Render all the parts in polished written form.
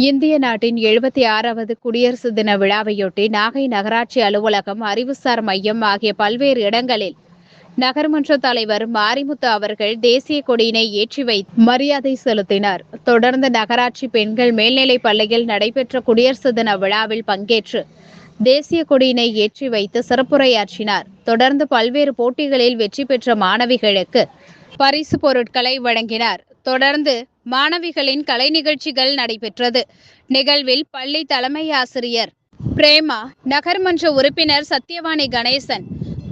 இந்திய நாட்டின் 76வது குடியரசு தின விழாவையொட்டி நாகை நகராட்சி அலுவலகம், அறிவுசார் மையம் ஆகிய பல்வேறு இடங்களில் நகர்மன்ற தலைவர் மாரிமுத்து அவர்கள் தேசிய கொடியினை ஏற்றி வைத்து மரியாதை செலுத்தினார். தொடர்ந்து நகராட்சி பெண்கள் மேல்நிலைப் பள்ளியில் நடைபெற்ற குடியரசு தின விழாவில் பங்கேற்று தேசிய கொடியினை ஏற்றி வைத்து சிறப்புரையாற்றினார். தொடர்ந்து பல்வேறு போட்டிகளில் வெற்றி பெற்ற மாணவிகளுக்கு பரிசு பொருட்களை வழங்கினார். தொடர்ந்து மாணவிகளின் கலை நிகழ்ச்சிகள் நடைபெற்றது. நிகழ்வில் பள்ளி தலைமை ஆசிரியர் பிரேமா, நகர்மன்ற உறுப்பினர் சத்யவாணி கணேசன்,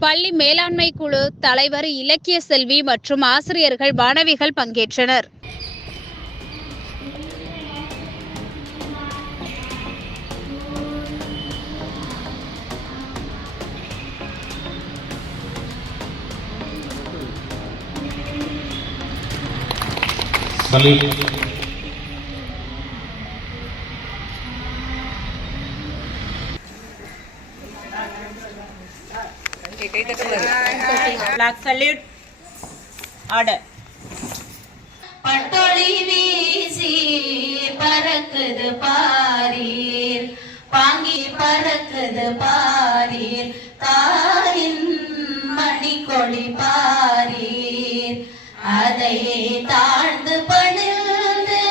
பள்ளி மேலாண்மை குழு தலைவர் இலக்கிய செல்வி மற்றும் ஆசிரியர்கள், மாணவிகள் பங்கேற்றனர். Flag salute. Order. பட்டொளி வீசி பறக்குது பாரீர், பாங்கி பறக்குது பாரீர், தாயின் மணிக்கொடி பாரீர், அதை தாழ்ந்து பணிந்து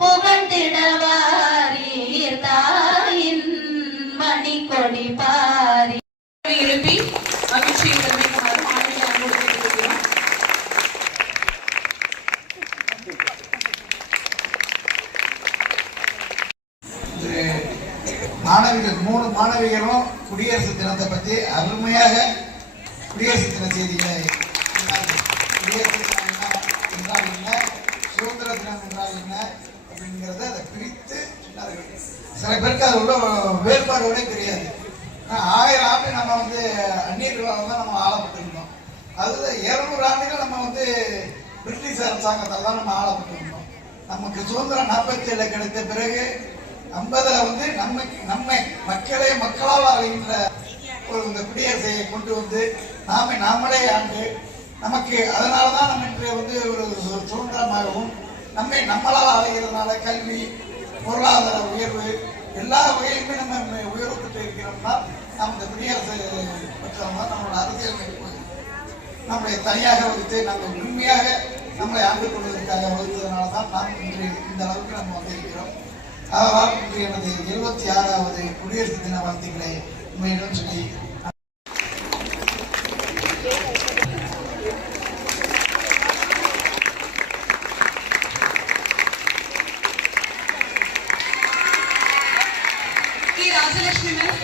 புகழ்ந்திடவாரீர், தாயின் மணிக்கொடி பாரீர். எழுப்பி மகிழ்ச்சியை தெரிவிக்குமாறு மாணவிகள் அன்போடு கேட்டுக்கொள்கிறோம். மாணவிகள் 3 மாணவிகளும் குடியரசு தினத்தை பற்றி அருமையாக குடியரசு தின செய்திகளை குடியரசு தினம் என்றால் என்ன, சுதந்திர தினம் என்றால் என்ன அப்படிங்கிறத அதை பிரித்து சொன்னார்கள். சில பேருக்கு அது உள்ள வேறுபாடுகளே தெரியாது. 1000 ஆண்டு நம்ம அந்நியர்களால் தான் நம்ம ஆளப்பட்டிருந்தோம். அதில் 200 ஆண்டுகள் நம்ம பிரிட்டிஷ் அரசாங்கத்தால் தான் நம்ம ஆளப்பட்டிருந்தோம். நமக்கு சுதந்திரம் 47 கிடைத்த பிறகு 50 நம்மை மக்களே மக்களால் ஆளுகின்ற இந்த குடியரசை கொண்டு நாமளே ஆண்டு நமக்கு அதனாலதான் நம்ம இன்று ஒரு சுதந்திரமாகவும் நம்மளால் ஆளுகிறதுனால கல்வி, பொருளாதார உயர்வு எல்லா வகையிலுமே நம்ம உயர்வு பெற்று இருக்கிறோம்னா நாம் இந்த குடியரசு பெற்றோம்னா நம்மளோட அரசியல் நம்மளை தனியாக வகுத்து நம்ம உண்மையாக நம்மளை ஆண்டு கொள்வதற்காக வகுத்ததுனால தான் நாம் இன்று இந்த அளவுக்கு நம்ம வந்திருக்கிறோம். அதனால் இன்று எனது 76வது குடியரசு தின வாழ்த்துக்களை உண்மையிடம் சொல்லி ராஜலட்சுமி மேம்,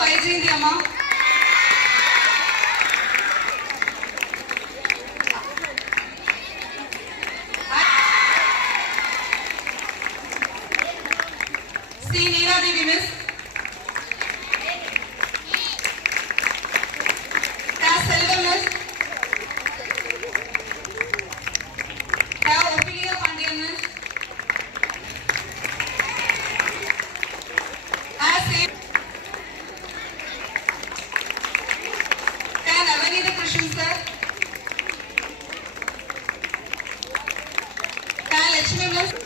வைஜெயந்தி அம்மா, சி நீராதேவி மிஸ், செல்வம் miss, Krishnan sir, Lachmi miss,